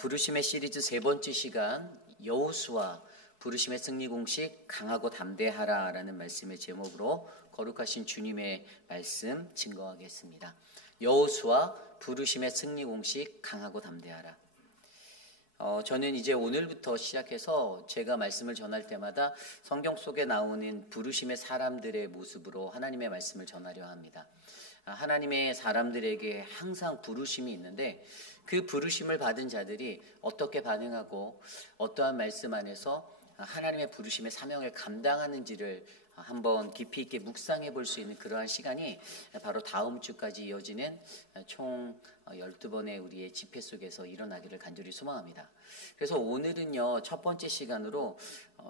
부르심의 시리즈 세 번째 시간 여호수아 부르심의 승리 공식 강하고 담대하라라는 말씀의 제목으로 거룩하신 주님의 말씀 증거하겠습니다. 여호수아 부르심의 승리 공식 강하고 담대하라. 저는 이제 오늘부터 시작해서 제가 말씀을 전할 때마다 성경 속에 나오는 부르심의 사람들의 모습으로 하나님의 말씀을 전하려 합니다. 하나님의 사람들에게 항상 부르심이 있는데 그 부르심을 받은 자들이 어떻게 반응하고 어떠한 말씀 안에서 하나님의 부르심의 사명을 감당하는지를 한번 깊이 있게 묵상해 볼 수 있는 그러한 시간이 바로 다음 주까지 이어지는 총 12번의 우리의 집회 속에서 일어나기를 간절히 소망합니다. 그래서 오늘은요, 첫 번째 시간으로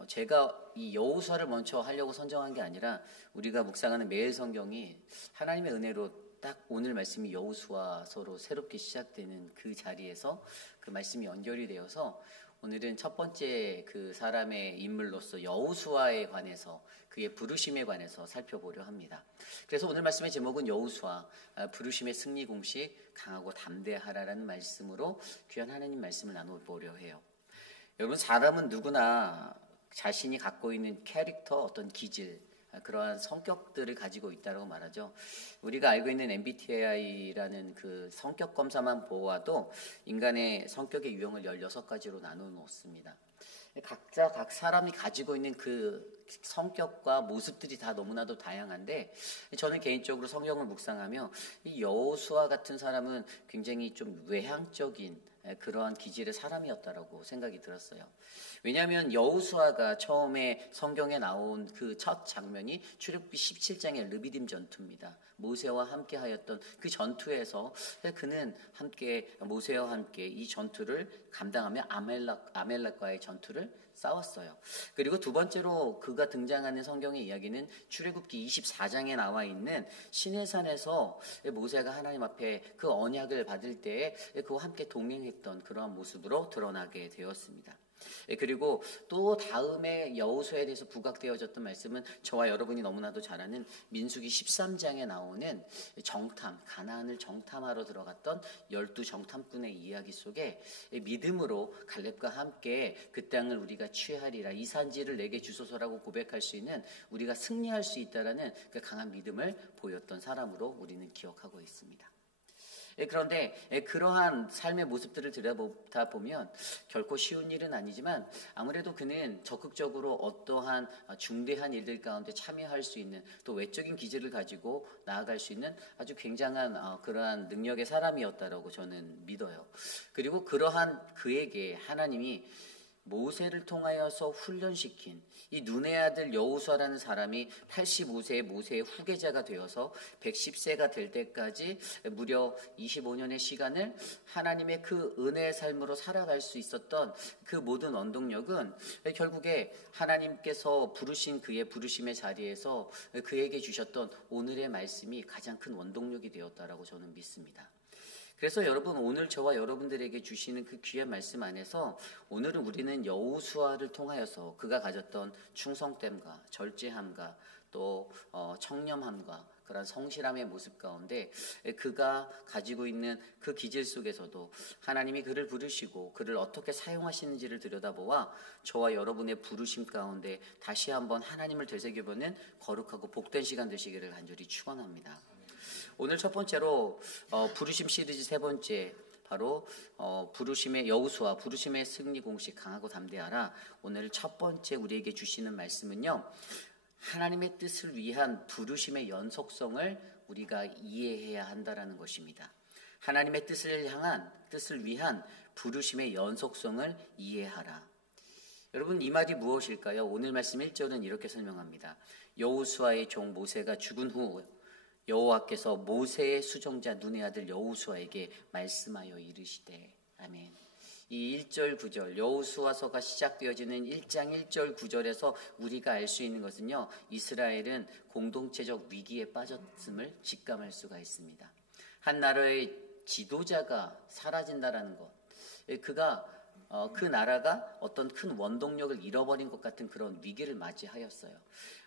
제가 이 여호수아를 먼저 하려고 선정한 게 아니라 우리가 묵상하는 매일 성경이 하나님의 은혜로 딱 오늘 말씀이 여호수아서로 새롭게 시작되는 그 자리에서 그 말씀이 연결이 되어서 오늘은 첫 번째 그 사람의 인물로서 여호수아에 관해서 그의 부르심에 관해서 살펴보려 합니다. 그래서 오늘 말씀의 제목은 여호수아 부르심의 승리 공식 강하고 담대하라라는 말씀으로 귀한 하나님 말씀을 나눠보려 해요. 여러분, 사람은 누구나 자신이 갖고 있는 캐릭터, 어떤 기질, 그러한 성격들을 가지고 있다고 말하죠. 우리가 알고 있는 MBTI라는 그 성격 검사만 보아도 인간의 성격의 유형을 16가지로 나눠 놓습니다. 각자 각 사람이 가지고 있는 그 성격과 모습들이 다 너무나도 다양한데, 저는 개인적으로 성경을 묵상하며 이 여호수아 같은 사람은 굉장히 좀 외향적인 그러한 기질의 사람이었다라고 생각이 들었어요. 왜냐하면 여호수아가 처음에 성경에 나온 그 첫 장면이 출애굽기 17장의 르비딤 전투입니다. 모세와 함께 하였던 그 전투에서 그는 함께 모세와 함께 이 전투를 감당하며 아멜렉과의 전투를 싸웠어요. 그리고 두 번째로 그가 등장하는 성경의 이야기는 출애굽기 24장에 나와 있는 시내산에서 모세가 하나님 앞에 그 언약을 받을 때에 그와 함께 동행했던 그러한 모습으로 드러나게 되었습니다. 그리고 또 다음에 여호수아에 대해서 부각되어졌던 말씀은 저와 여러분이 너무나도 잘 아는 민수기 13장에 나오는 정탐, 가나안을 정탐하러 들어갔던 12정탐꾼의 이야기 속에 믿음으로 갈렙과 함께 그 땅을 우리가 취하리라, 이 산지를 내게 주소서라고 고백할 수 있는, 우리가 승리할 수 있다라는 그 강한 믿음을 보였던 사람으로 우리는 기억하고 있습니다. 그런데 그러한 삶의 모습들을 들여다보다 보면 결코 쉬운 일은 아니지만 아무래도 그는 적극적으로 어떠한 중대한 일들 가운데 참여할 수 있는, 또 외적인 기질을 가지고 나아갈 수 있는 아주 굉장한 그러한 능력의 사람이었다라고 저는 믿어요. 그리고 그러한 그에게 하나님이 모세를 통하여서 훈련시킨 이 눈의 아들 여호수아라는 사람이 85세의 모세의 후계자가 되어서 110세가 될 때까지 무려 25년의 시간을 하나님의 그 은혜의 삶으로 살아갈 수 있었던 그 모든 원동력은 결국에 하나님께서 부르신 그의 부르심의 자리에서 그에게 주셨던 오늘의 말씀이 가장 큰 원동력이 되었다라고 저는 믿습니다. 그래서 여러분, 오늘 저와 여러분들에게 주시는 그 귀한 말씀 안에서 오늘은 우리는 여호수아를 통하여서 그가 가졌던 충성됨과 절제함과 또 청렴함과 그런 성실함의 모습 가운데 그가 가지고 있는 그 기질 속에서도 하나님이 그를 부르시고 그를 어떻게 사용하시는지를 들여다보아 저와 여러분의 부르심 가운데 다시 한번 하나님을 되새겨보는 거룩하고 복된 시간 되시기를 간절히 축원합니다. 오늘 첫 번째로 부르심 시리즈 세 번째, 바로 부르심의 여호수아 부르심의 승리 공식 강하고 담대하라. 오늘 첫 번째 우리에게 주시는 말씀은요, 하나님의 뜻을 위한 부르심의 연속성을 우리가 이해해야 한다라는 것입니다. 하나님의 뜻을 위한 부르심의 연속성을 이해하라. 여러분, 이 말이 무엇일까요? 오늘 말씀 1절은 이렇게 설명합니다. 여호수아의 종 모세가 죽은 후 여호와께서 모세의 수종자 눈의 아들 여호수아에게 말씀하여 이르시되. 아멘. 이 1절 9절 여호수아서가 시작되어지는 1장 1절 9절에서 우리가 알 수 있는 것은요, 이스라엘은 공동체적 위기에 빠졌음을 직감할 수가 있습니다. 한 나라의 지도자가 사라진다라는 것, 그가 그 나라가 어떤 큰 원동력을 잃어버린 것 같은 그런 위기를 맞이하였어요.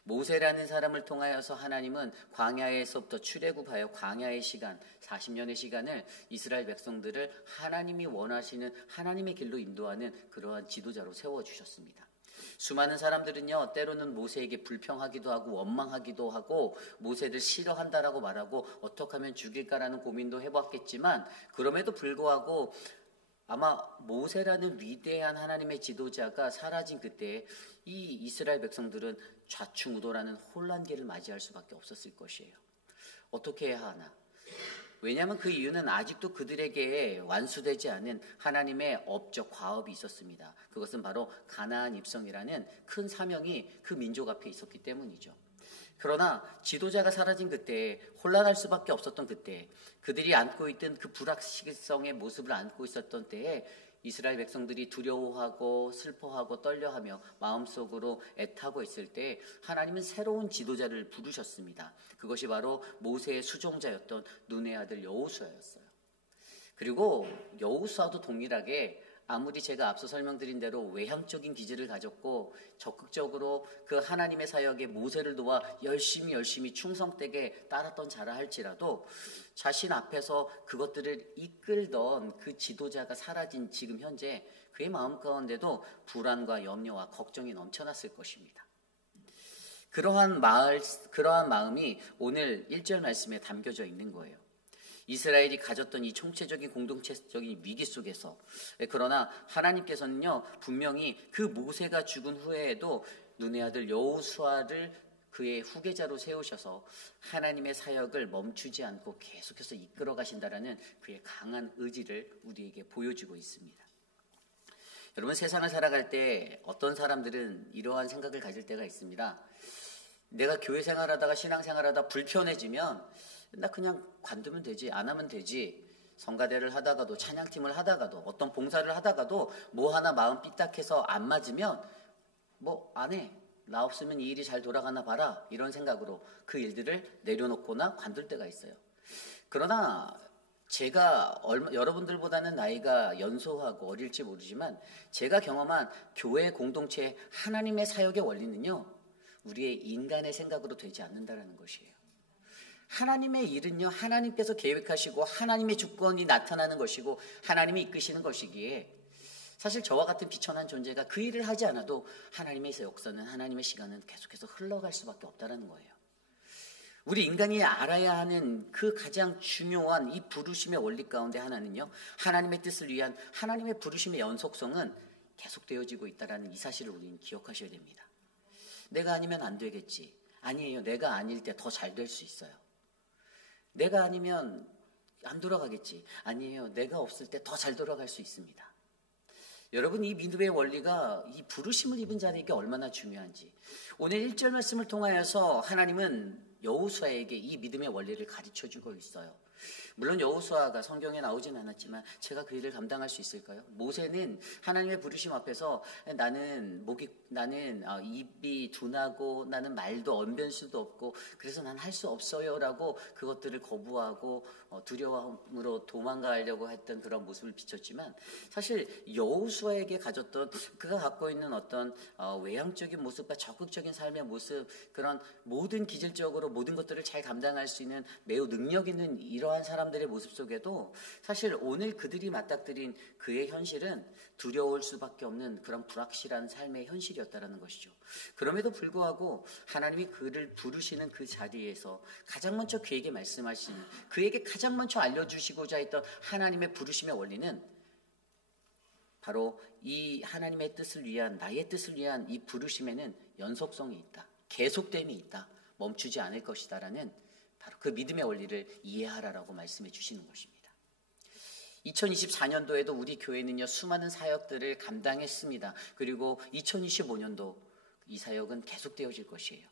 모세라는 사람을 통하여서 하나님은 광야에서부터 출애굽하여 광야의 시간 40년의 시간을 이스라엘 백성들을 하나님이 원하시는 하나님의 길로 인도하는 그러한 지도자로 세워주셨습니다. 수많은 사람들은요, 때로는 모세에게 불평하기도 하고 원망하기도 하고 모세를 싫어한다라고 말하고 어떻게 하면 죽일까라는 고민도 해봤겠지만, 그럼에도 불구하고 아마 모세라는 위대한 하나님의 지도자가 사라진 그때 이 이스라엘 백성들은 좌충우돌하는 혼란기를 맞이할 수밖에 없었을 것이에요. 어떻게 해야 하나? 왜냐하면 그 이유는 아직도 그들에게 완수되지 않은 하나님의 업적 과업이 있었습니다. 그것은 바로 가나안 입성이라는 큰 사명이 그 민족 앞에 있었기 때문이죠. 그러나 지도자가 사라진 그때, 혼란할 수밖에 없었던 그때, 그들이 안고 있던 그 불확실성의 모습을 안고 있었던 때에 이스라엘 백성들이 두려워하고 슬퍼하고 떨려하며 마음속으로 애타고 있을 때 하나님은 새로운 지도자를 부르셨습니다. 그것이 바로 모세의 수종자였던 눈의 아들 여호수아였어요. 그리고 여호수아도 동일하게 아무리 제가 앞서 설명드린 대로 외향적인 기질을 가졌고 적극적으로 그 하나님의 사역에 모세를 도와 열심히 충성되게 따랐던 자라 할지라도 자신 앞에서 그것들을 이끌던 그 지도자가 사라진 지금 현재 그의 마음 가운데도 불안과 염려와 걱정이 넘쳐났을 것입니다. 그러한 마음이 오늘 1절 말씀에 담겨져 있는 거예요. 이스라엘이 가졌던 이 총체적인 공동체적인 위기 속에서, 그러나 하나님께서는요 분명히 그 모세가 죽은 후에도 눈의 아들 여호수아를 그의 후계자로 세우셔서 하나님의 사역을 멈추지 않고 계속해서 이끌어 가신다라는 그의 강한 의지를 우리에게 보여주고 있습니다. 여러분, 세상을 살아갈 때 어떤 사람들은 이러한 생각을 가질 때가 있습니다. 내가 교회 생활하다가 신앙생활하다 불편해지면 나 그냥 관두면 되지, 안 하면 되지. 성가대를 하다가도 찬양팀을 하다가도 어떤 봉사를 하다가도 뭐 하나 마음 삐딱해서 안 맞으면 뭐 안 해. 나 없으면 이 일이 잘 돌아가나 봐라. 이런 생각으로 그 일들을 내려놓거나 관둘 때가 있어요. 그러나 제가 여러분들보다는 나이가 연소하고 어릴지 모르지만 제가 경험한 교회 공동체 하나님의 사역의 원리는요, 우리의 인간의 생각으로 되지 않는다라는 것이에요. 하나님의 일은요, 하나님께서 계획하시고 하나님의 주권이 나타나는 것이고 하나님이 이끄시는 것이기에 사실 저와 같은 비천한 존재가 그 일을 하지 않아도 하나님의 역사는, 하나님의 시간은 계속해서 흘러갈 수밖에 없다는 거예요. 우리 인간이 알아야 하는 그 가장 중요한 이 부르심의 원리 가운데 하나는요, 하나님의 뜻을 위한 하나님의 부르심의 연속성은 계속되어지고 있다는 이 사실을 우리는 기억하셔야 됩니다. 내가 아니면 안 되겠지. 아니에요. 내가 아닐 때 더 잘 될 수 있어요. 내가 아니면 안 돌아가겠지. 아니에요. 내가 없을 때 더 잘 돌아갈 수 있습니다. 여러분, 이 믿음의 원리가 이 부르심을 입은 자에게 얼마나 중요한지 오늘 1절 말씀을 통하여서 하나님은 여호수아에게 이 믿음의 원리를 가르쳐주고 있어요. 물론 여호수아가 성경에 나오진 않았지만 제가 그 일을 감당할 수 있을까요? 모세는 하나님의 부르심 앞에서 나는 입이 둔하고 나는 말도 언변수도 없고 그래서 난 할 수 없어요 라고 그것들을 거부하고 두려움으로 도망가려고 했던 그런 모습을 비췄지만, 사실 여호수아에게 가졌던 그가 갖고 있는 어떤 외향적인 모습과 적극적인 삶의 모습, 그런 모든 기질적으로 모든 것들을 잘 감당할 수 있는 매우 능력 있는 이러한 사람들의 모습 속에도 사실 오늘 그들이 맞닥뜨린 그의 현실은 두려울 수밖에 없는 그런 불확실한 삶의 현실이었다는 것이죠. 그럼에도 불구하고 하나님이 그를 부르시는 그 자리에서 가장 먼저 그에게 말씀하신, 그에게 가장 먼저 알려주시고자 했던 하나님의 부르심의 원리는 바로 이 하나님의 뜻을 위한, 나의 뜻을 위한 이 부르심에는 연속성이 있다, 계속됨이 있다, 멈추지 않을 것이다라는 바로 그 믿음의 원리를 이해하라라고 말씀해 주시는 것입니다. 2024년도에도 우리 교회는요, 수많은 사역들을 감당했습니다. 그리고 2025년도 이 사역은 계속되어질 것이에요.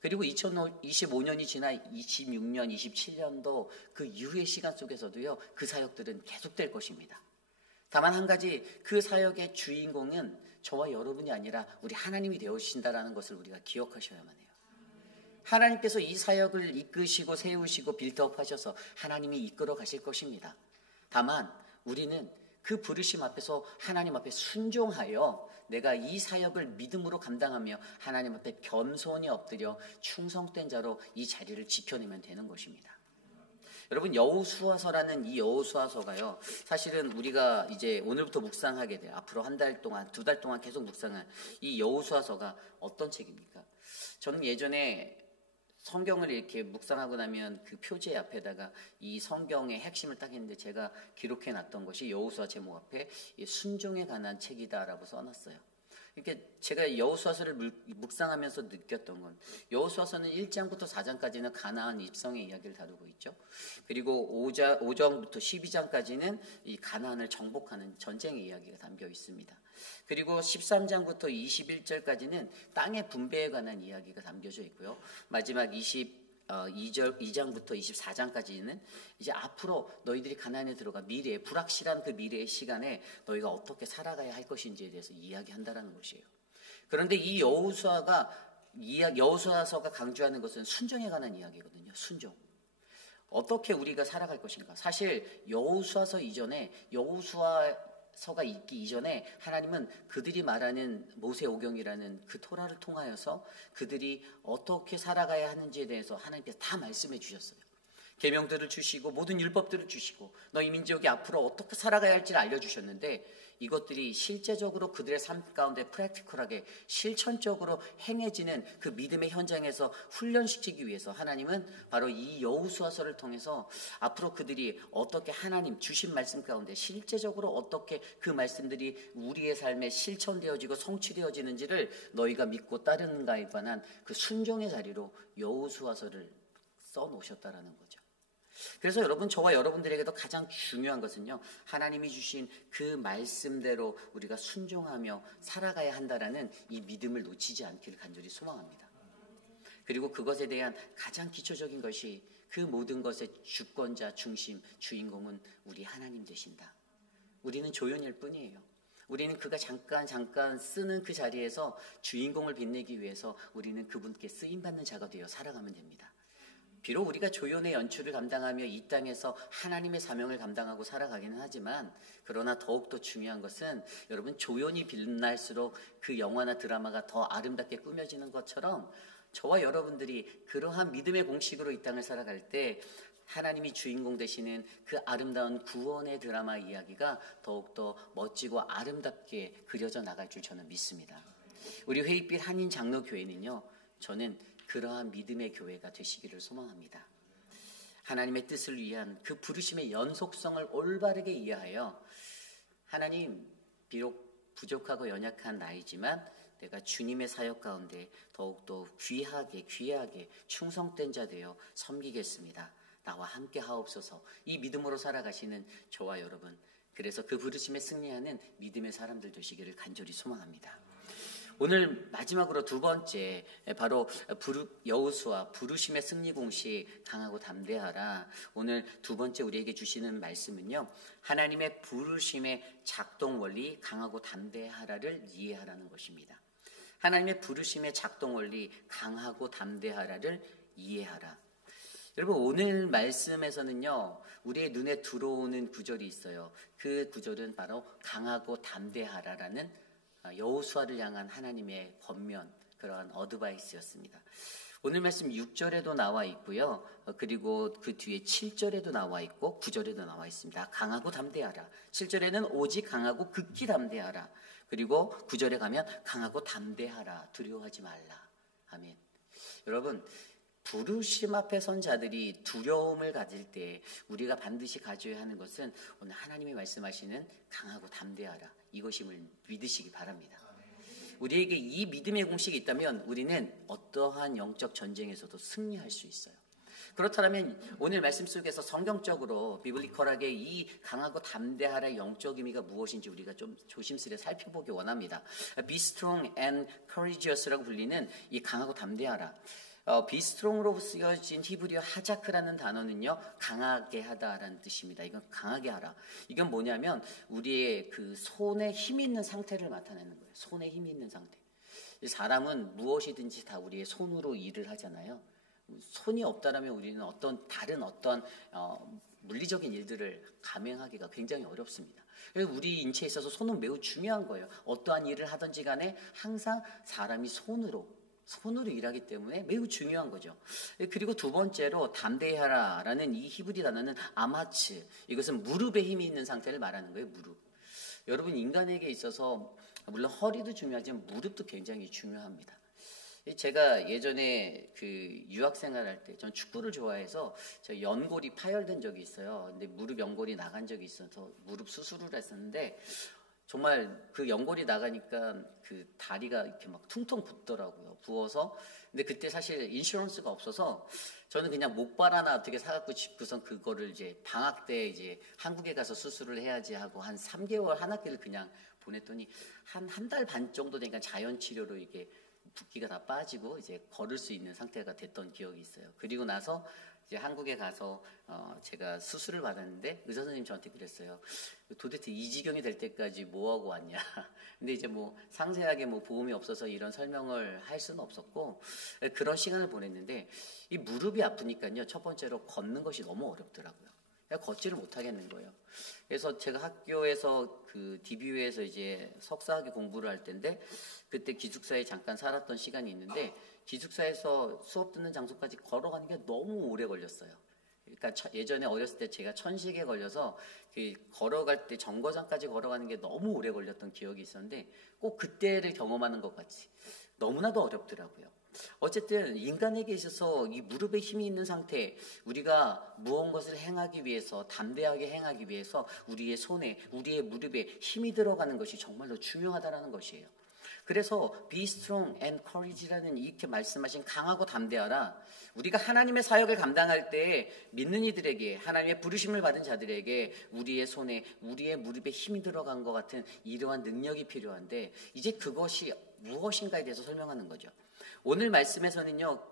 그리고 2025년이 지나 26년, 27년도 그 이후의 시간 속에서도요, 그 사역들은 계속될 것입니다. 다만 한 가지, 그 사역의 주인공은 저와 여러분이 아니라 우리 하나님이 되어주신다는 것을 우리가 기억하셔야만 해요. 하나님께서 이 사역을 이끄시고 세우시고 빌드업 하셔서 하나님이 이끌어 가실 것입니다. 다만 우리는 그 부르심 앞에서 하나님 앞에 순종하여 내가 이 사역을 믿음으로 감당하며 하나님 앞에 겸손히 엎드려 충성된 자로 이 자리를 지켜내면 되는 것입니다. 여러분, 여호수아서라는 이 여호수아서가요, 사실은 우리가 이제 오늘부터 묵상하게 돼요. 앞으로 한 달 동안, 2달 동안 계속 묵상할 이 여호수아서가 어떤 책입니까? 저는 예전에 성경을 이렇게 묵상하고 나면 그 표제 앞에다가 이 성경의 핵심을 딱 했는데, 제가 기록해 놨던 것이 여호수아 제목 앞에 순종에 관한 책이다라고 써놨어요. 이렇게 제가 여호수아서를 묵상하면서 느꼈던 건, 여호수아서는 1장부터 4장까지는 가나안 입성의 이야기를 다루고 있죠. 그리고 5장부터 12장까지는 이 가나안을 정복하는 전쟁의 이야기가 담겨 있습니다. 그리고 13장부터 21절까지는 땅의 분배에 관한 이야기가 담겨져 있고요. 마지막 2장부터 24장까지는 이제 앞으로 너희들이 가나안에 들어가 미래에, 불확실한 그 미래의 시간에 너희가 어떻게 살아가야 할 것인지에 대해서 이야기한다라는 것이에요. 그런데 이 여호수아서가 강조하는 것은 순종에 관한 이야기거든요. 순종. 어떻게 우리가 살아갈 것인가. 사실 여호수아서 이전에, 여호수아서가 있기 이전에 하나님은 그들이 말하는 모세오경이라는 그 토라를 통하여서 그들이 어떻게 살아가야 하는지에 대해서 하나님께서 다 말씀해 주셨어요. 계명들을 주시고 모든 율법들을 주시고 너희 민족이 앞으로 어떻게 살아가야 할지를 알려주셨는데, 이것들이 실제적으로 그들의 삶 가운데 프랙티컬하게 실천적으로 행해지는 그 믿음의 현장에서 훈련시키기 위해서 하나님은 바로 이 여호수아서를 통해서 앞으로 그들이 어떻게 하나님 주신 말씀 가운데 실제적으로 어떻게 그 말씀들이 우리의 삶에 실천되어지고 성취되어지는지를 너희가 믿고 따르는가에 관한 그 순종의 자리로 여호수아서를 써놓으셨다라는 거죠. 그래서 여러분, 저와 여러분들에게도 가장 중요한 것은요, 하나님이 주신 그 말씀대로 우리가 순종하며 살아가야 한다라는 이 믿음을 놓치지 않기를 간절히 소망합니다. 그리고 그것에 대한 가장 기초적인 것이, 그 모든 것의 주권자, 중심, 주인공은 우리 하나님 되신다. 우리는 조연일 뿐이에요. 우리는 그가 잠깐 쓰는 그 자리에서 주인공을 빛내기 위해서 우리는 그분께 쓰임받는 자가 되어 살아가면 됩니다. 비록 우리가 조연의 연출을 감당하며 이 땅에서 하나님의 사명을 감당하고 살아가기는 하지만, 그러나 더욱더 중요한 것은, 여러분, 조연이 빛날수록 그 영화나 드라마가 더 아름답게 꾸며지는 것처럼 저와 여러분들이 그러한 믿음의 공식으로 이 땅을 살아갈 때 하나님이 주인공 되시는 그 아름다운 구원의 드라마 이야기가 더욱더 멋지고 아름답게 그려져 나갈 줄 저는 믿습니다. 우리 회의빛 한인 장로교회는요, 저는 그러한 믿음의 교회가 되시기를 소망합니다. 하나님의 뜻을 위한 그 부르심의 연속성을 올바르게 이해하여, 하나님, 비록 부족하고 연약한 나이지만 내가 주님의 사역 가운데 더욱더 귀하게 충성된 자 되어 섬기겠습니다. 나와 함께 하옵소서. 이 믿음으로 살아가시는 저와 여러분, 그래서 그 부르심에 승리하는 믿음의 사람들 되시기를 간절히 소망합니다. 오늘 마지막으로 두 번째, 바로 여호수아 부르심의 승리 공식 강하고 담대하라. 오늘 두 번째 우리에게 주시는 말씀은요, 하나님의 부르심의 작동 원리 강하고 담대하라를 이해하라는 것입니다. 하나님의 부르심의 작동 원리 강하고 담대하라를 이해하라. 여러분, 오늘 말씀에서는요, 우리의 눈에 들어오는 구절이 있어요. 그 구절은 바로 강하고 담대하라라는 여호수아를 향한 하나님의 권면, 그러한 어드바이스였습니다. 오늘 말씀 6절에도 나와 있고요. 그리고 그 뒤에 7절에도 나와 있고 9절에도 나와 있습니다. 강하고 담대하라. 7절에는 오직 강하고 극히 담대하라. 그리고 9절에 가면 강하고 담대하라. 두려워하지 말라. 아멘. 여러분, 부르심 앞에 선 자들이 두려움을 가질 때 우리가 반드시 가져야 하는 것은 오늘 하나님이 말씀하시는 강하고 담대하라, 이것임을 믿으시기 바랍니다. 우리에게 이 믿음의 공식이 있다면 우리는 어떠한 영적 전쟁에서도 승리할 수 있어요. 그렇다면 오늘 말씀 속에서 성경적으로 비블리컬하게 이 강하고 담대하라의 영적 의미가 무엇인지 우리가 좀 조심스레 살펴보기 원합니다. Be strong and courageous라고 불리는 이 강하고 담대하라, be strong으로 쓰여진 히브리어 하자크라는 단어는요, 강하게 하다라는 뜻입니다. 이건 강하게 하라. 이건 뭐냐면 우리의 그 손에 힘이 있는 상태를 나타내는 거예요. 손에 힘이 있는 상태. 사람은 무엇이든지 다 우리의 손으로 일을 하잖아요. 손이 없다라면 우리는 다른 어떤 물리적인 일들을 감행하기가 굉장히 어렵습니다. 그래서 우리 인체에 있어서 손은 매우 중요한 거예요. 어떠한 일을 하든지 간에 항상 사람이 손으로 일하기 때문에 매우 중요한 거죠. 그리고 두 번째로 담대히 하라라는 이 히브리 단어는 아마츠, 이것은 무릎에 힘이 있는 상태를 말하는 거예요. 무릎. 여러분, 인간에게 있어서 물론 허리도 중요하지만 무릎도 굉장히 중요합니다. 제가 예전에 그 유학 생활할 때, 전 축구를 좋아해서 저 연골이 파열된 적이 있어요. 근데 무릎 연골이 나간 적이 있어서 무릎 수술을 했었는데, 정말 그 연골이 나가니까 그 다리가 이렇게 막 퉁퉁 붓더라고요. 부어서. 근데 그때 사실 인슈런스가 없어서 저는 그냥 목발 하나 어떻게 사갖고 집고선 그거를 이제 방학 때 이제 한국에 가서 수술을 해야지 하고 한 3개월 한 학기를 그냥 보냈더니 한 달 반 정도 되니까 자연 치료로 이게 붓기가 다 빠지고 이제 걸을 수 있는 상태가 됐던 기억이 있어요. 그리고 나서 이제 한국에 가서 제가 수술을 받았는데 의사 선생님 저한테 그랬어요. 도대체 이 지경이 될 때까지 뭐 하고 왔냐. 근데 이제 뭐 상세하게 뭐 보험이 없어서 이런 설명을 할 수는 없었고 그런 시간을 보냈는데, 이 무릎이 아프니까요. 첫 번째로 걷는 것이 너무 어렵더라고요. 걷지를 못하겠는 거예요. 그래서 제가 학교에서 그 DBU에서 이제 석사학위 공부를 할 때인데, 그때 기숙사에 잠깐 살았던 시간이 있는데, 기숙사에서 수업 듣는 장소까지 걸어가는 게 너무 오래 걸렸어요. 그러니까 예전에 어렸을 때 제가 천식에 걸려서 그 걸어갈 때 정거장까지 걸어가는 게 너무 오래 걸렸던 기억이 있었는데, 꼭 그때를 경험하는 것 같이 너무나도 어렵더라고요. 어쨌든 인간에게 있어서 이 무릎에 힘이 있는 상태, 우리가 무언가를 행하기 위해서, 담대하게 행하기 위해서 우리의 손에, 우리의 무릎에 힘이 들어가는 것이 정말로 중요하다는 것이에요. 그래서 be strong and courage라는 이렇게 말씀하신 강하고 담대하라, 우리가 하나님의 사역을 감당할 때 믿는 이들에게, 하나님의 부르심을 받은 자들에게 우리의 손에, 우리의 무릎에 힘이 들어간 것 같은 이러한 능력이 필요한데, 이제 그것이 무엇인가에 대해서 설명하는 거죠. 오늘 말씀에서는요,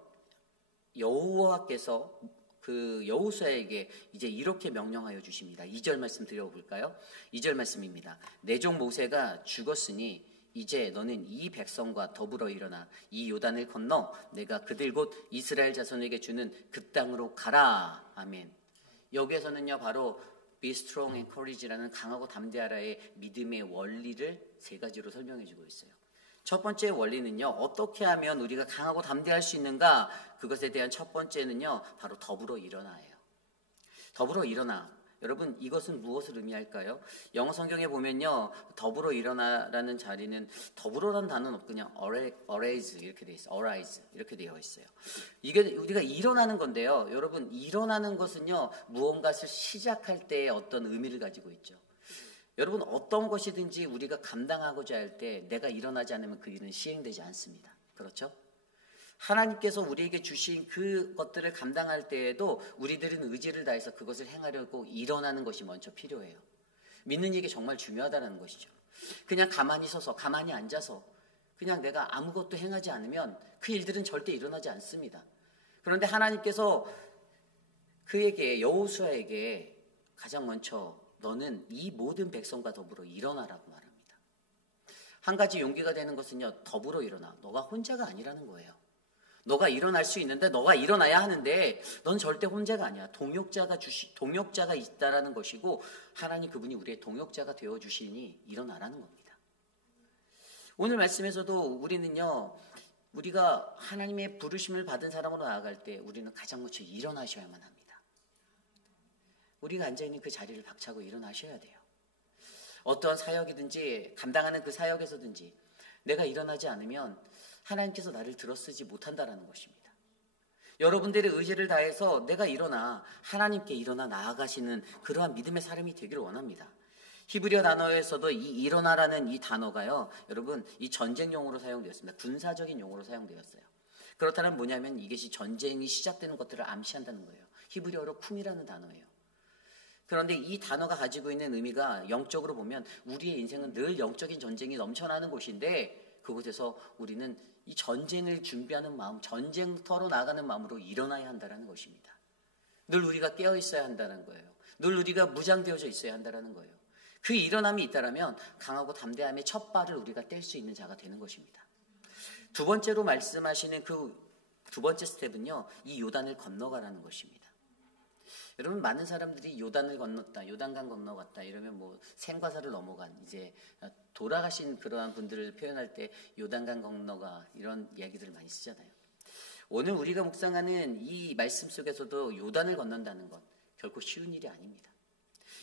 여호와께서 그 여호수아에게 이제 이렇게 명령하여 주십니다. 2절 말씀 드려볼까요? 2절 말씀입니다. 내 종 모세가 죽었으니 이제 너는 이 백성과 더불어 일어나 이 요단을 건너 내가 그들 곧 이스라엘 자손에게 주는 그 땅으로 가라. 아멘. 여기에서는요, 바로 be strong and courage라는 강하고 담대하라의 믿음의 원리를 세 가지로 설명해 주고 있어요. 첫 번째 원리는요, 어떻게 하면 우리가 강하고 담대할 수 있는가? 그것에 대한 첫 번째는요, 바로 더불어 일어나예요. 더불어 일어나. 여러분, 이것은 무엇을 의미할까요? 영어 성경에 보면요, 더불어 일어나라는 자리는 더불어라는 단어는 없고 그냥 arise 이렇게 되어 있어요. arise 이렇게 되어 있어요. 이게 우리가 일어나는 건데요. 여러분, 일어나는 것은요, 무언가를 시작할 때의 어떤 의미를 가지고 있죠. 여러분, 어떤 것이든지 우리가 감당하고자 할 때 내가 일어나지 않으면 그 일은 시행되지 않습니다. 그렇죠? 하나님께서 우리에게 주신 그 것들을 감당할 때에도 우리들은 의지를 다해서 그것을 행하려고 일어나는 것이 먼저 필요해요. 믿는 이게 정말 중요하다는 것이죠. 그냥 가만히 서서, 가만히 앉아서 그냥 내가 아무것도 행하지 않으면 그 일들은 절대 일어나지 않습니다. 그런데 하나님께서 그에게, 여호수아에게 가장 먼저 너는 이 모든 백성과 더불어 일어나라고 말합니다. 한 가지 용기가 되는 것은요, 더불어 일어나. 너가 혼자가 아니라는 거예요. 너가 일어날 수 있는데 너가 일어나야 하는데 넌 절대 혼자가 아니야. 동역자가 있다라는 것이고, 하나님 그분이 우리의 동역자가 되어 주시니 일어나라는 겁니다. 오늘 말씀에서도 우리는요, 우리가 하나님의 부르심을 받은 사람으로 나아갈 때 우리는 가장 먼저 일어나셔야만 합니다. 우리가 앉아있는 그 자리를 박차고 일어나셔야 돼요. 어떠한 사역이든지 감당하는 그 사역에서든지 내가 일어나지 않으면 하나님께서 나를 들어쓰지 못한다는 것입니다. 여러분들의 의지를 다해서 내가 일어나 하나님께 일어나 나아가시는 그러한 믿음의 사람이 되기를 원합니다. 히브리어 단어에서도 이 일어나라는 이 단어가요, 여러분, 이 전쟁용으로 사용되었습니다. 군사적인 용어로 사용되었어요. 그렇다면 뭐냐면 이것이 전쟁이 시작되는 것들을 암시한다는 거예요. 히브리어로 쿰이라는 단어예요. 그런데 이 단어가 가지고 있는 의미가 영적으로 보면 우리의 인생은 늘 영적인 전쟁이 넘쳐나는 곳인데, 그곳에서 우리는 이 전쟁을 준비하는 마음, 전쟁터로 나가는 마음으로 일어나야 한다는 것입니다. 늘 우리가 깨어 있어야 한다는 거예요. 늘 우리가 무장되어져 있어야 한다는 거예요. 그 일어남이 있다면 강하고 담대함의 첫 발을 우리가 뗄 수 있는 자가 되는 것입니다. 두 번째로 말씀하시는 그 두 번째 스텝은요, 이 요단을 건너가라는 것입니다. 여러분, 많은 사람들이 요단을 건넜다, 요단강 건너갔다 이러면 뭐 생과사를 넘어간, 이제 돌아가신 그러한 분들을 표현할 때 요단강 건너가 이런 이야기들을 많이 쓰잖아요. 오늘 우리가 묵상하는 이 말씀 속에서도 요단을 건넌다는 것 결코 쉬운 일이 아닙니다.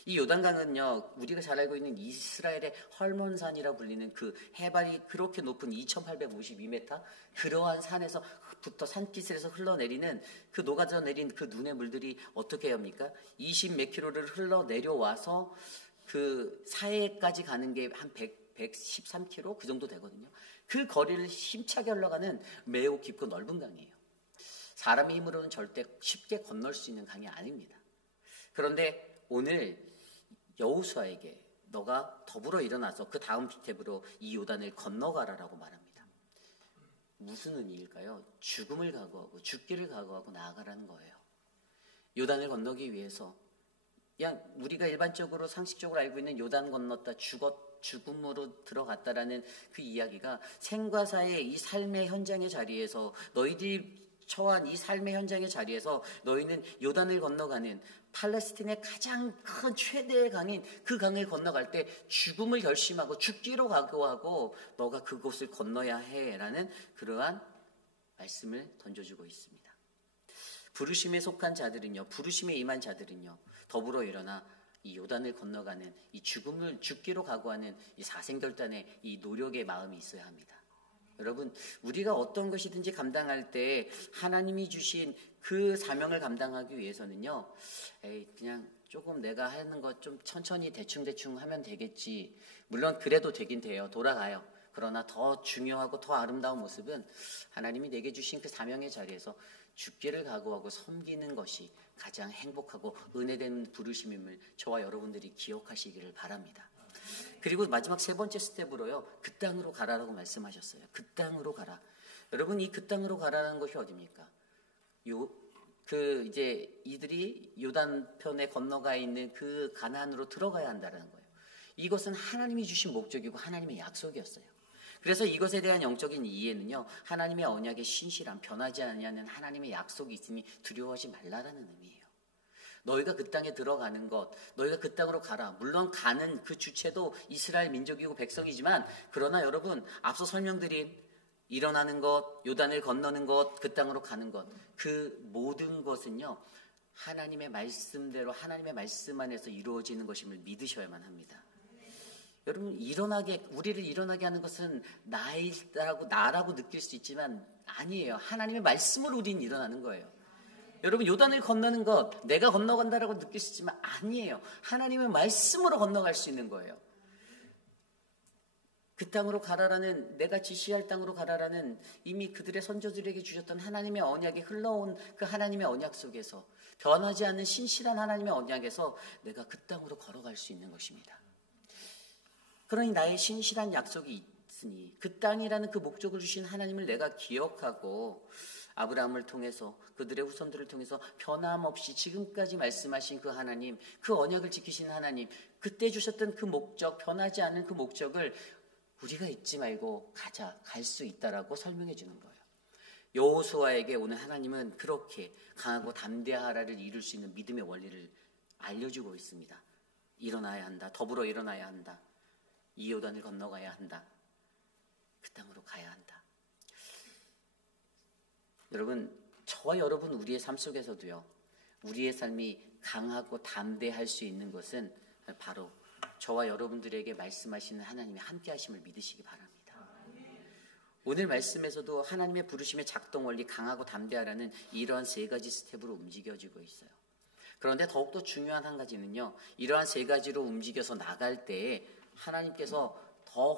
이 요단강은요, 우리가 잘 알고 있는 이스라엘의 헐몬산이라 불리는 그 해발이 그렇게 높은 2852m 그러한 산에서부터 산기슭에서 흘러내리는 그 녹아져 내린 그 눈의 물들이 어떻게 합니까? 20 몇 킬로를 흘러내려와서 그 사해까지 가는 게 한 113km 그 정도 되거든요. 그 거리를 힘차게 흘러가는 매우 깊고 넓은 강이에요. 사람의 힘으로는 절대 쉽게 건널 수 있는 강이 아닙니다. 그런데 오늘 여호수아에게 너가 더불어 일어나서 그 다음 스텝으로 이 요단을 건너가라라고 말합니다. 무슨 의미일까요? 죽음을 각오하고 죽기를 각오하고 나아가라는 거예요. 요단을 건너기 위해서 그냥 우리가 일반적으로 상식적으로 알고 있는 요단 건넜다 죽음으로 들어갔다라는 그 이야기가 생과 사의 이 삶의 현장의 자리에서 너희들이 처한 이 삶의 현장의 자리에서 너희는 요단을 건너가는 팔레스틴의 가장 큰 최대의 강인 그 강을 건너갈 때 죽음을 결심하고 죽기로 각오하고 너가 그곳을 건너야 해라는 그러한 말씀을 던져주고 있습니다. 부르심에 속한 자들은요, 부르심에 임한 자들은요, 더불어 일어나 이 요단을 건너가는 이 죽기로 각오하는 이 사생결단의 이 노력의 마음이 있어야 합니다. 여러분, 우리가 어떤 것이든지 감당할 때 하나님이 주신 그 사명을 감당하기 위해서는요, 그냥 조금 내가 하는 것 좀 천천히 대충 하면 되겠지. 물론 그래도 되긴 돼요. 돌아가요. 그러나 더 중요하고 더 아름다운 모습은 하나님이 내게 주신 그 사명의 자리에서 죽기를 각오하고 섬기는 것이 가장 행복하고 은혜된 부르심임을 저와 여러분들이 기억하시기를 바랍니다. 그리고 마지막 세 번째 스텝으로요, 그 땅으로 가라라고 말씀하셨어요. 그 땅으로 가라. 여러분, 이 그 땅으로 가라는 것이 어디입니까? 이제 이들이 요단편에 건너가 있는 그 가나안으로 들어가야 한다는 거예요. 이것은 하나님이 주신 목적이고 하나님의 약속이었어요. 그래서 이것에 대한 영적인 이해는요, 하나님의 언약의 신실함, 변하지 아니하는 하나님의 약속이 있으니 두려워하지 말라라는 의미예요. 너희가 그 땅에 들어가는 것, 너희가 그 땅으로 가라. 물론 가는 그 주체도 이스라엘 민족이고 백성이지만, 그러나 여러분, 앞서 설명드린 일어나는 것, 요단을 건너는 것, 그 땅으로 가는 것, 그 모든 것은요, 하나님의 말씀대로 하나님의 말씀 안에서 이루어지는 것임을 믿으셔야만 합니다. 여러분, 우리를 일어나게 하는 것은 나라고 느낄 수 있지만 아니에요. 하나님의 말씀으로 우리는 일어나는 거예요. 여러분, 요단을 건너는 것, 내가 건너간다라고 느낄 수 있지만 아니에요. 하나님의 말씀으로 건너갈 수 있는 거예요. 그 땅으로 가라라는, 내가 지시할 땅으로 가라라는 이미 그들의 선조들에게 주셨던 하나님의 언약이 흘러온 그 하나님의 언약 속에서, 변하지 않는 신실한 하나님의 언약에서 내가 그 땅으로 걸어갈 수 있는 것입니다. 그러니 나의 신실한 약속이 있으니 그 땅이라는 그 목적을 주신 하나님을 내가 기억하고, 아브라함을 통해서, 그들의 후손들을 통해서 변함없이 지금까지 말씀하신 그 하나님, 그 언약을 지키신 하나님, 그때 주셨던 그 목적, 변하지 않은 그 목적을 우리가 잊지 말고 갈 수 있다라고 설명해 주는 거예요. 여호수아에게 오늘 하나님은 그렇게 강하고 담대하라를 이룰 수 있는 믿음의 원리를 알려주고 있습니다. 일어나야 한다. 더불어 일어나야 한다. 이 요단을 건너가야 한다. 그 땅으로 가야 한다. 여러분, 저와 여러분 우리의 삶 속에서도요, 우리의 삶이 강하고 담대할 수 있는 것은 바로 저와 여러분들에게 말씀하시는 하나님의 함께 하심을 믿으시기 바랍니다. 오늘 말씀에서도 하나님의 부르심의 작동 원리, 강하고 담대하라는 이러한 세 가지 스텝으로 움직여지고 있어요. 그런데 더욱더 중요한 한 가지는요, 이러한 세 가지로 움직여서 나갈 때에 하나님께서 더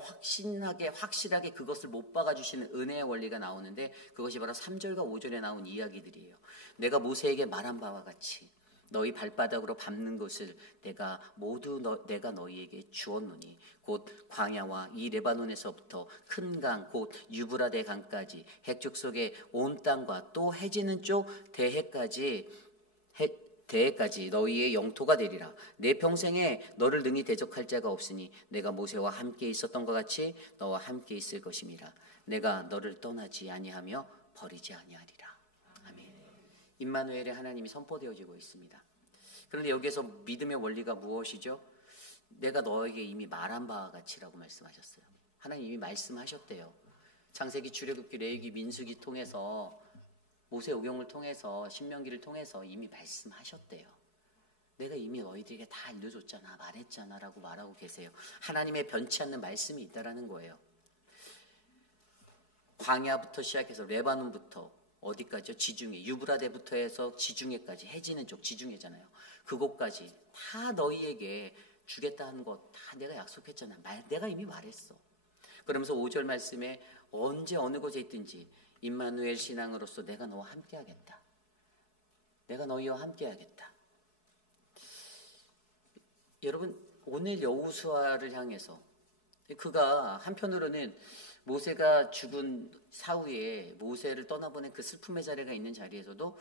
확실하게 그것을 못 박아주시는 은혜의 원리가 나오는데, 그것이 바로 3절과 5절에 나온 이야기들이에요. 내가 모세에게 말한 바와 같이 너희 발바닥으로 밟는 것을 내가 너희에게 주었노니 곧 광야와 이 레바논에서부터 큰 강 곧 유브라데 강까지 핵족 속의 온 땅과 또 해지는 쪽 대해까지 너희의 영토가 되리라. 내 평생에 너를 능히 대적할 자가 없으니 내가 모세와 함께 있었던 것 같이 너와 함께 있을 것임이라. 내가 너를 떠나지 아니하며 버리지 아니하리라. 아멘. 임마누엘의 하나님이 선포되어지고 있습니다. 그런데 여기에서 믿음의 원리가 무엇이죠? 내가 너에게 이미 말한 바와 같이라고 말씀하셨어요. 하나님 이미 말씀하셨대요. 창세기, 출애굽기, 레위기, 민수기 통해서 모세오경을 통해서 신명기를 통해서 이미 말씀하셨대요. 내가 이미 너희들에게 다 알려줬잖아, 말했잖아 라고 말하고 계세요. 하나님의 변치 않는 말씀이 있다라는 거예요. 광야부터 시작해서 레바논부터 어디까지요? 지중해, 유브라데부터 해서 지중해까지, 해지는 쪽 지중해잖아요. 그곳까지 다 너희에게 주겠다 하는 것 다 내가 약속했잖아. 내가 이미 말했어. 그러면서 5절 말씀에 언제 어느 곳에 있든지 임마누엘 신앙으로서 내가 너와 함께 하겠다. 내가 너희와 함께 하겠다. 여러분, 오늘 여호수아를 향해서 그가 한편으로는 모세가 죽은 사후에 모세를 떠나보낸 그 슬픔의 자리가 있는 자리에서도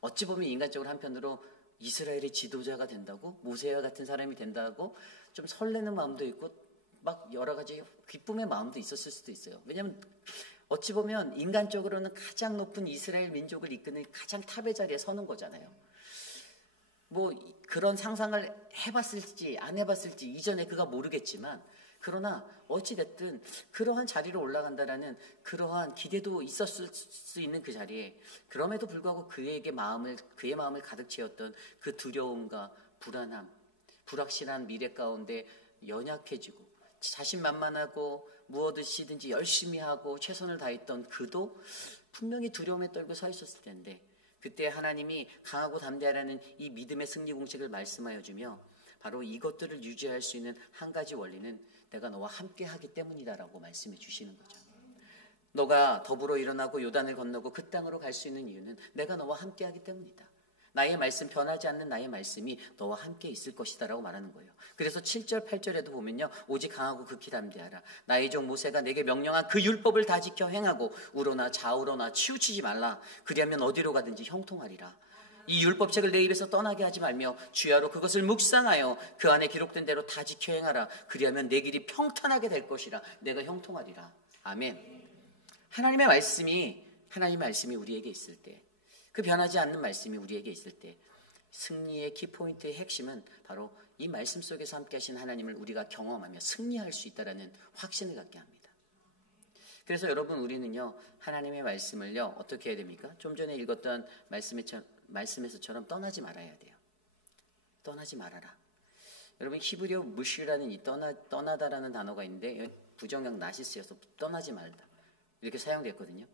어찌 보면 인간적으로 한편으로 이스라엘의 지도자가 된다고, 모세와 같은 사람이 된다고 좀 설레는 마음도 있고 막 여러 가지 기쁨의 마음도 있었을 수도 있어요. 왜냐하면 어찌 보면 인간적으로는 가장 높은 이스라엘 민족을 이끄는 가장 탑의 자리에 서는 거잖아요. 뭐 그런 상상을 해봤을지 안 해봤을지 이전에 그가 모르겠지만, 그러나 어찌됐든 그러한 자리로 올라간다라는 그러한 기대도 있었을 수 있는 그 자리에, 그럼에도 불구하고 그의 마음을 가득 채웠던 그 두려움과 불안함, 불확실한 미래 가운데 연약해지고 자신만만하고 무엇이든지 열심히 하고 최선을 다했던 그도 분명히 두려움에 떨고 서 있었을 텐데, 그때 하나님이 강하고 담대하라는 이 믿음의 승리 공식을 말씀하여 주며 바로 이것들을 유지할 수 있는 한 가지 원리는 내가 너와 함께 하기 때문이다라고 말씀해 주시는 거죠. 너가 더불어 일어나고 요단을 건너고 그 땅으로 갈 수 있는 이유는 내가 너와 함께 하기 때문이다. 나의 말씀, 변하지 않는 나의 말씀이 너와 함께 있을 것이다 라고 말하는 거예요. 그래서 7절 8절에도 보면요, 오직 강하고 극히 담대하라. 나의 종 모세가 내게 명령한 그 율법을 다 지켜 행하고 우로나 좌우로나 치우치지 말라. 그리하면 어디로 가든지 형통하리라. 이 율법책을 내 입에서 떠나게 하지 말며 주야로 그것을 묵상하여 그 안에 기록된 대로 다 지켜 행하라. 그리하면 내 길이 평탄하게 될 것이라. 내가 형통하리라. 아멘. 하나님의 말씀이 우리에게 있을 때, 그 변하지 않는 말씀이 우리에게 있을 때, 승리의 키포인트의 핵심은 바로 이 말씀 속에서 함께 하신 하나님을 우리가 경험하며 승리할 수 있다는 확신을 갖게 합니다. 그래서 여러분, 우리는요, 하나님의 말씀을요, 어떻게 해야 됩니까? 좀 전에 읽었던 말씀에서처럼 떠나지 말아야 돼요. 떠나지 말아라. 여러분, 히브리어 무시라는 이 떠나다라는 단어가 있는데 부정형 나시스여서 떠나지 말다 이렇게 사용됐거든요.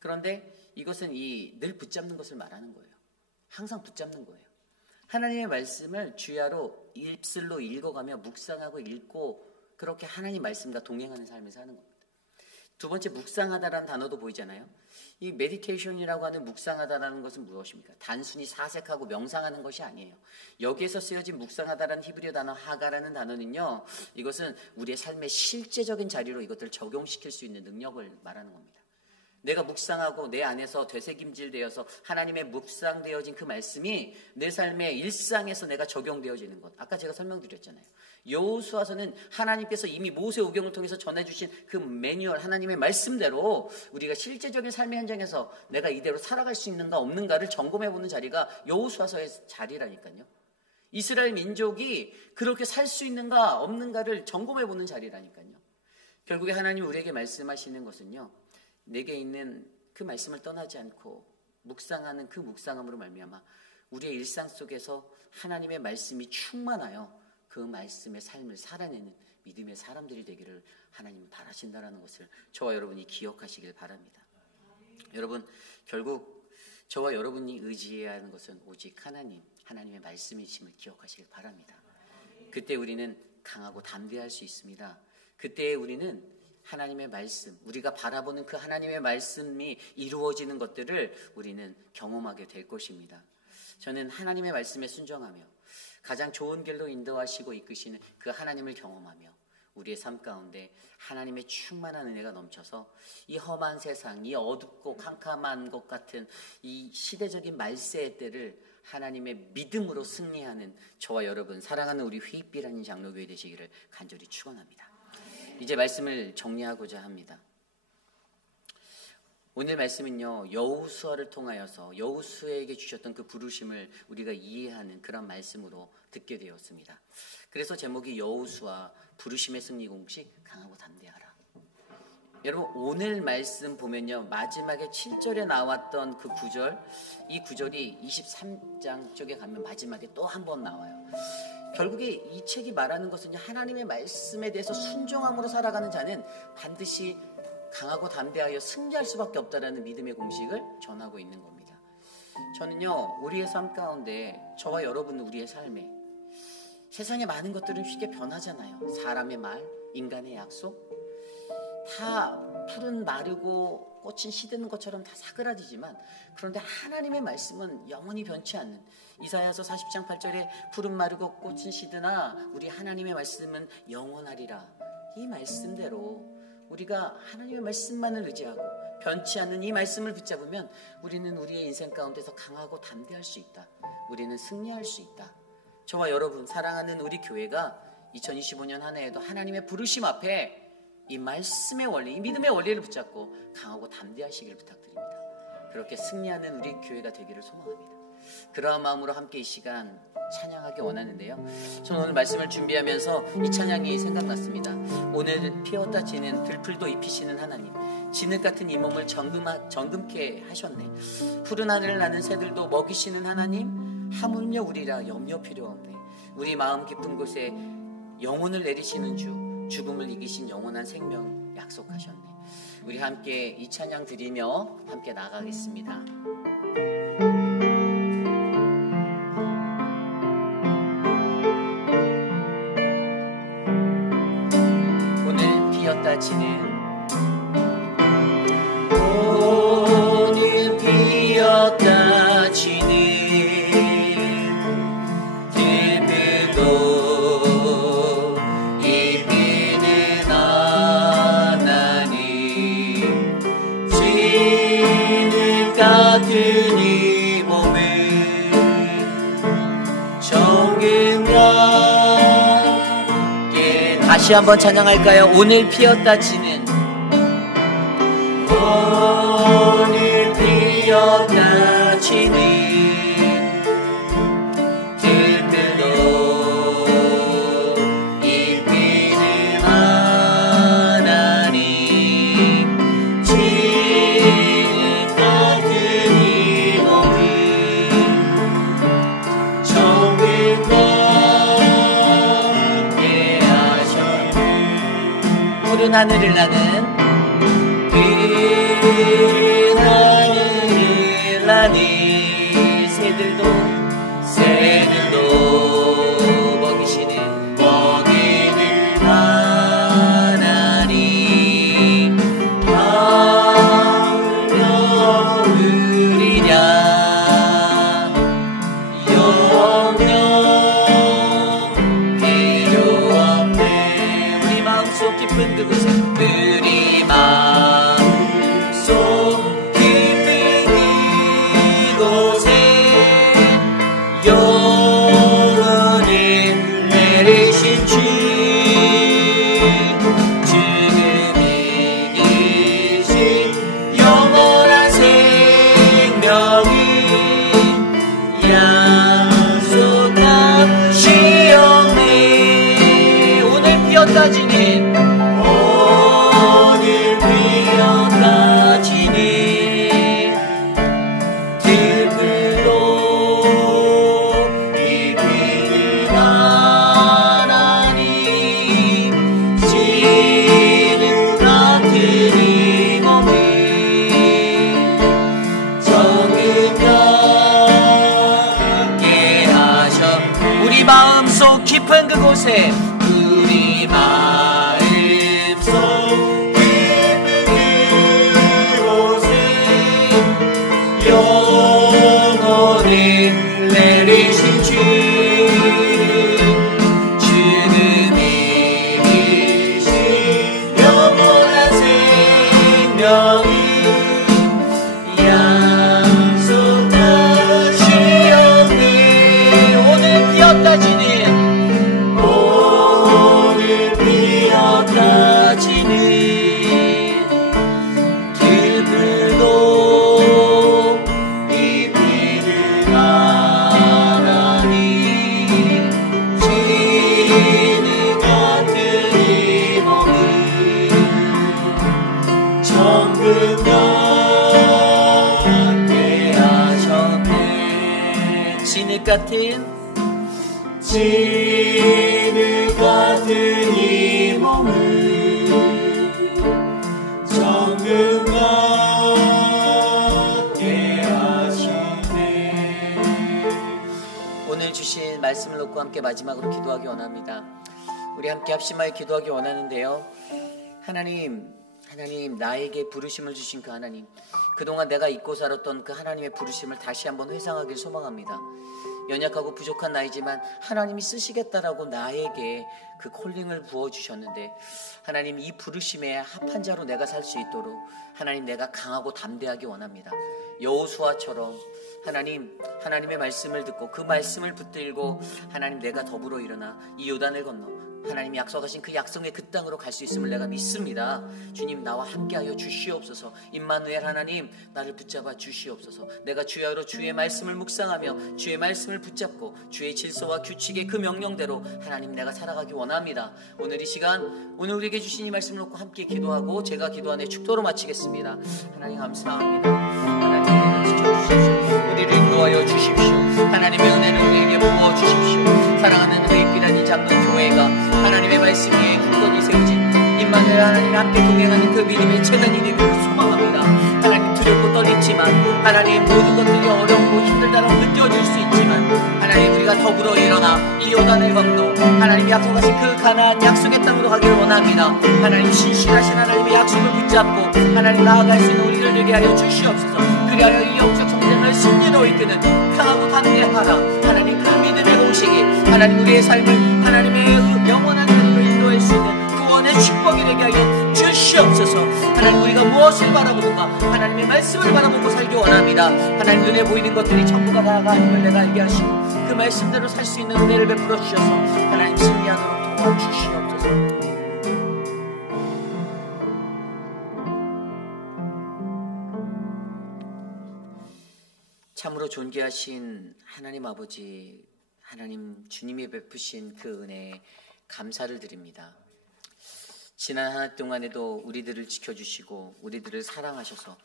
그런데 이것은 늘 붙잡는 것을 말하는 거예요. 항상 붙잡는 거예요. 하나님의 말씀을 주야로 입술로 읽어가며 묵상하고 읽고 그렇게 하나님 말씀과 동행하는 삶을 사는 겁니다. 두 번째, 묵상하다라는 단어도 보이잖아요. 이 메디테이션이라고 하는 묵상하다라는 것은 무엇입니까? 단순히 사색하고 명상하는 것이 아니에요. 여기에서 쓰여진 묵상하다라는 히브리어 단어 하가라는 단어는요, 이것은 우리의 삶의 실제적인 자리로 이것들을 적용시킬 수 있는 능력을 말하는 겁니다. 내가 묵상하고 내 안에서 되새김질되어서 하나님의 묵상되어진 그 말씀이 내 삶의 일상에서 내가 적용되어지는 것. 아까 제가 설명드렸잖아요. 여호수아서는 하나님께서 이미 모세오경을 통해서 전해주신 그 매뉴얼, 하나님의 말씀대로 우리가 실제적인 삶의 현장에서 내가 이대로 살아갈 수 있는가 없는가를 점검해보는 자리가 여호수아서의 자리라니까요. 이스라엘 민족이 그렇게 살 수 있는가 없는가를 점검해보는 자리라니까요. 결국에 하나님이 우리에게 말씀하시는 것은요, 내게 있는 그 말씀을 떠나지 않고 묵상하는 그 묵상함으로 말미암아 우리의 일상 속에서 하나님의 말씀이 충만하여 그 말씀의 삶을 살아내는 믿음의 사람들이 되기를 하나님은 바라신다는 것을 저와 여러분이 기억하시길 바랍니다. 여러분, 결국 저와 여러분이 의지해야 하는 것은 오직 하나님의 말씀이심을 기억하시길 바랍니다. 그때 우리는 강하고 담대할 수 있습니다. 그때 우리는 하나님의 말씀, 우리가 바라보는 그 하나님의 말씀이 이루어지는 것들을 우리는 경험하게 될 것입니다. 저는 하나님의 말씀에 순종하며 가장 좋은 길로 인도하시고 이끄시는 그 하나님을 경험하며 우리의 삶 가운데 하나님의 충만한 은혜가 넘쳐서 이 험한 세상, 이 어둡고 캄캄한 것 같은 이 시대적인 말세의 때를 하나님의 믿음으로 승리하는 저와 여러분, 사랑하는 우리 휘입비라는 장로교회 되시기를 간절히 축원합니다. 이제 말씀을 정리하고자 합니다. 오늘 말씀은요, 여호수아를 통하여서 여호수아에게 주셨던 그 부르심을 우리가 이해하는 그런 말씀으로 듣게 되었습니다. 그래서 제목이 여호수아 부르심의 승리 공식 강하고 담대하라. 여러분, 오늘 말씀 보면요, 마지막에 7절에 나왔던 그 구절, 이 구절이 23장 쪽에 가면 마지막에 또 한 번 나와요. 결국에 이 책이 말하는 것은 하나님의 말씀에 대해서 순종함으로 살아가는 자는 반드시 강하고 담대하여 승리할 수밖에 없다라는 믿음의 공식을 전하고 있는 겁니다. 저는요, 우리의 삶 가운데 저와 여러분 우리의 삶에 세상의 많은 것들은 쉽게 변하잖아요. 사람의 말, 인간의 약속, 다 풀은 마르고 꽃은 시드는 것처럼 다 사그라지지만, 그런데 하나님의 말씀은 영원히 변치 않는, 이사야서 40장 8절에 푸른 마르고 꽃은 시드나 우리 하나님의 말씀은 영원하리라. 이 말씀대로 우리가 하나님의 말씀만을 의지하고 변치 않는 이 말씀을 붙잡으면 우리는 우리의 인생 가운데서 강하고 담대할 수 있다. 우리는 승리할 수 있다. 저와 여러분, 사랑하는 우리 교회가 2025년 한 해에도 하나님의 부르심 앞에 이 말씀의 원리, 이 믿음의 원리를 붙잡고 강하고 담대하시길 부탁드립니다. 그렇게 승리하는 우리 교회가 되기를 소망합니다. 그러한 마음으로 함께 이 시간 찬양하기 원하는데요, 저는 오늘 말씀을 준비하면서 이 찬양이 생각났습니다. 오늘 피었다 지는 들풀도 입히시는 하나님, 진흙 같은 이 몸을 정금케 하셨네. 푸른 하늘을 나는 새들도 먹이시는 하나님, 하물며 우리라 염려 필요 없네. 우리 마음 깊은 곳에 영혼을 내리시는 주, 죽음을 이기신 영원한 생명 약속하셨네. 우리 함께 이 찬양 드리며 함께 나가겠습니다. 오늘 피었다 지는, 오늘 피었다 지는 들불도 입히는 하나님, 진흙 같은 이 몸을 정금같게, 다시 한번 찬양할까요? 오늘 피었다 지는, 오늘 피었다 지는 들불도 입히는 하나님, 진흙 같은 이 몸을 정금같게 하셨네. 푸른 하늘을 나는, 푸른 하늘을 나는 새들도 먹이는 하나님, 하물며 우리냐 염려 필요 없네. 우리 마음속 깊은 그곳에, 우리 마음속 깊은 그곳에 영원히 내리신 주, 죽음이 이기신 영원한 생명이 약속하시옵네. 오늘 피었다 지는, 오늘 피었다 지는 들불도 입히는 하나님, 진흙 같은 이 몸을 정금같게 하셔. 우리 마음속 깊은 그곳에, 우리 마음속 깊은 그곳에 영원히 내리신 주, 죽음이 이기신 영원한 생명이 약속하시옵네. 오늘 피었다 지는, 오늘 피었다 지는 진흙 같은 이 몸을 정금 같게 하시네. 오늘 주신 말씀을 놓고 함께 마지막으로 기도하기 원합니다. 우리 함께 합심하여 기도하기 원하는데요. 하나님, 나에게 부르심을 주신 그 하나님, 그동안 내가 잊고 살았던 그 하나님의 부르심을 다시 한번 회상하길 소망합니다. 연약하고 부족한 나이지만 하나님이 쓰시겠다라고 나에게 그 콜링을 부어주셨는데, 하나님, 이 부르심에 합한 자로 내가 살 수 있도록 하나님, 내가 강하고 담대하기 원합니다. 여호수아처럼 하나님의 말씀을 듣고 그 말씀을 붙들고 하나님, 내가 더불어 일어나 이 요단을 건너 하나님이 약속하신 그 약속의 그 땅으로 갈 수 있음을 내가 믿습니다. 주님, 나와 함께하여 주시옵소서. 임마누엘 하나님, 나를 붙잡아 주시옵소서. 내가 주야로 주의 말씀을 묵상하며 주의 말씀을 붙잡고 주의 질서와 규칙의 그 명령대로 하나님, 내가 살아가기 원합니다. 오늘 이 시간, 오늘 우리에게 주신 이 말씀을 놓고 함께 기도하고 제가 기도한 축도로 마치겠습니다. 하나님 감사합니다. 하나님 지켜주십시오. 우리를 인도하여 주십시오. 하나님의 은혜를 우리에게 부어주십시오. 사랑하는 회입비라는 장로교회가 하나님의 말씀 위에 굳건히 세워진 임마누엘 하나님 함께 동행하는 그 믿음의 재단이 되기를 소망합니다. 하나님, 두렵고 떨리지만 하나님, 모든 것들이 어렵고 힘들다라고 느껴질 수 있지만 하나님, 우리가 더불어 일어나 이 요단을 건너 하나님이 약속하신 그 가나안 약속의 땅으로 가기를 원합니다. 하나님, 신실하신 하나님의 약속을 붙잡고 하나님 나아갈 수 있는 우리를 되게 하여 주시옵소서. 그리하여 이 영적 성장을 승리로 이끄는 강하고 담대하라 하나님, 그 믿음의 공식이 하나님 우리의 삶을 하나님의 영원한 자리로 인도할 수 있는 구원의 축복이 되게 하여 주시옵소서. 하나님, 우리가 무엇을 바라보는가 하나님의 말씀을 바라보고 살기 원합니다. 하나님, 눈에 보이는 것들이 전부가 다가 아님을 내가 알게 하시고 그 말씀대로 살 수 있는 은혜를 베풀어 주셔서 하나님 승리하도록 도와주시옵소서. 참으로 존귀하신 하나님 아버지, 하나님 주님이 베푸신 그 은혜에 감사를 드립니다. 지난 한 해 동안에도 우리들을 지켜주시고 우리들을 사랑하셔서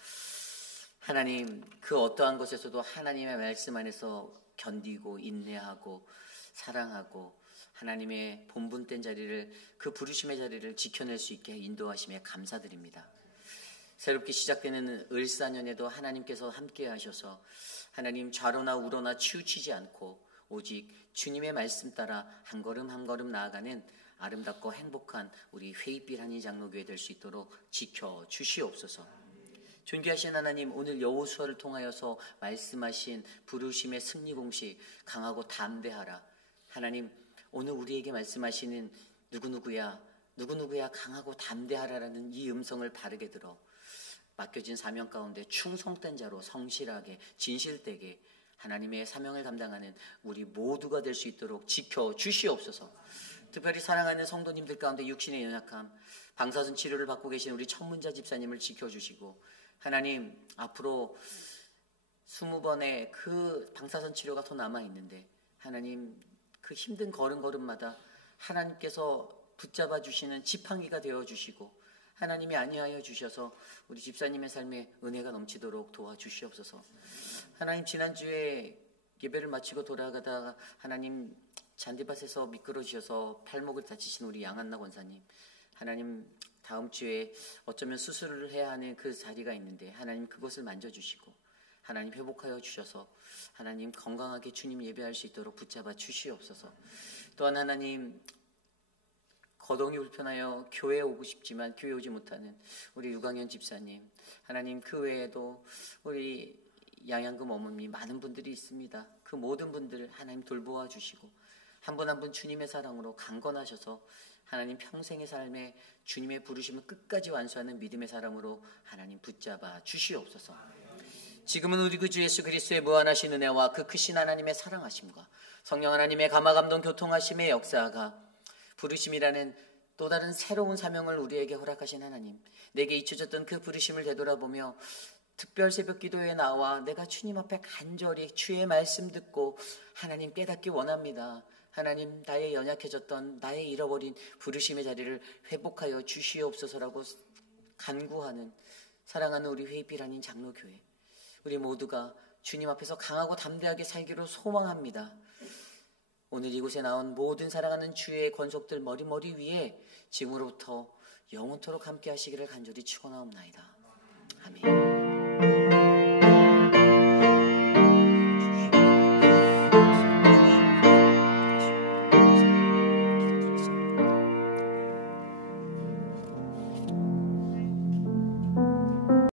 하나님, 그 어떠한 것에서도 하나님의 말씀 안에서 견디고 인내하고 사랑하고 하나님의 본분된 자리를, 그 부르심의 자리를 지켜낼 수 있게 인도하심에 감사드립니다. 새롭게 시작되는 을사년에도 하나님께서 함께 하셔서 하나님, 좌로나 우로나 치우치지 않고 오직 주님의 말씀 따라 한 걸음 한 걸음 나아가는 아름답고 행복한 우리 회입빌 한인 장로교회 될 수 있도록 지켜주시옵소서. 존귀하신 하나님, 오늘 여호수아를 통하여서 말씀하신 부르심의 승리 공식, 강하고 담대하라. 하나님, 오늘 우리에게 말씀하시는 누구누구야 강하고 담대하라라는 이 음성을 바르게 들어 맡겨진 사명 가운데 충성된 자로 성실하게 진실되게 하나님의 사명을 담당하는 우리 모두가 될 수 있도록 지켜주시옵소서. 특별히 사랑하는 성도님들 가운데 육신의 연약함, 방사선 치료를 받고 계신 우리 천문자 집사님을 지켜주시고, 하나님, 앞으로 20번의 그 방사선 치료가 더 남아있는데 하나님, 그 힘든 걸음걸음마다 하나님께서 붙잡아 주시는 지팡이가 되어주시고 하나님이 안위하여 주셔서 우리 집사님의 삶에 은혜가 넘치도록 도와주시옵소서. 하나님, 지난주에 예배를 마치고 돌아가다가 하나님 잔디밭에서 미끄러지셔서 팔목을 다치신 우리 양한나 권사님, 하나님 다음 주에 어쩌면 수술을 해야 하는 그 자리가 있는데 하나님 그것을 만져주시고 하나님 회복하여 주셔서 하나님 건강하게 주님 예배할 수 있도록 붙잡아 주시옵소서. 또한 하나님, 거동이 불편하여 교회에 오고 싶지만 교회 오지 못하는 우리 유광현 집사님, 하나님 그 외에도 우리 양양금 어머니 많은 분들이 있습니다. 그 모든 분들을 하나님 돌보아 주시고 한 분 한 분 주님의 사랑으로 강건하셔서 하나님 평생의 삶에 주님의 부르심을 끝까지 완수하는 믿음의 사람으로 하나님 붙잡아 주시옵소서. 지금은 우리 그 주 예수 그리스도의 무한하신 은혜와 그 크신 하나님의 사랑하심과 성령 하나님의 감화감동 교통하심의 역사가 부르심이라는 또 다른 새로운 사명을 우리에게 허락하신 하나님, 내게 잊혀졌던 그 부르심을 되돌아보며 특별 새벽 기도에 나와 내가 주님 앞에 간절히 주의 말씀 듣고 하나님 깨닫기 원합니다. 하나님, 나의 연약해졌던 나의 잃어버린 부르심의 자리를 회복하여 주시옵소서라고 간구하는 사랑하는 우리 회입빌 한인 장로교회, 우리 모두가 주님 앞에서 강하고 담대하게 살기로 소망합니다. 오늘 이곳에 나온 모든 사랑하는 주의 권속들 머리 위에 지금으로부터 영원토록 함께 하시기를 간절히 축원하옵나이다. 아멘.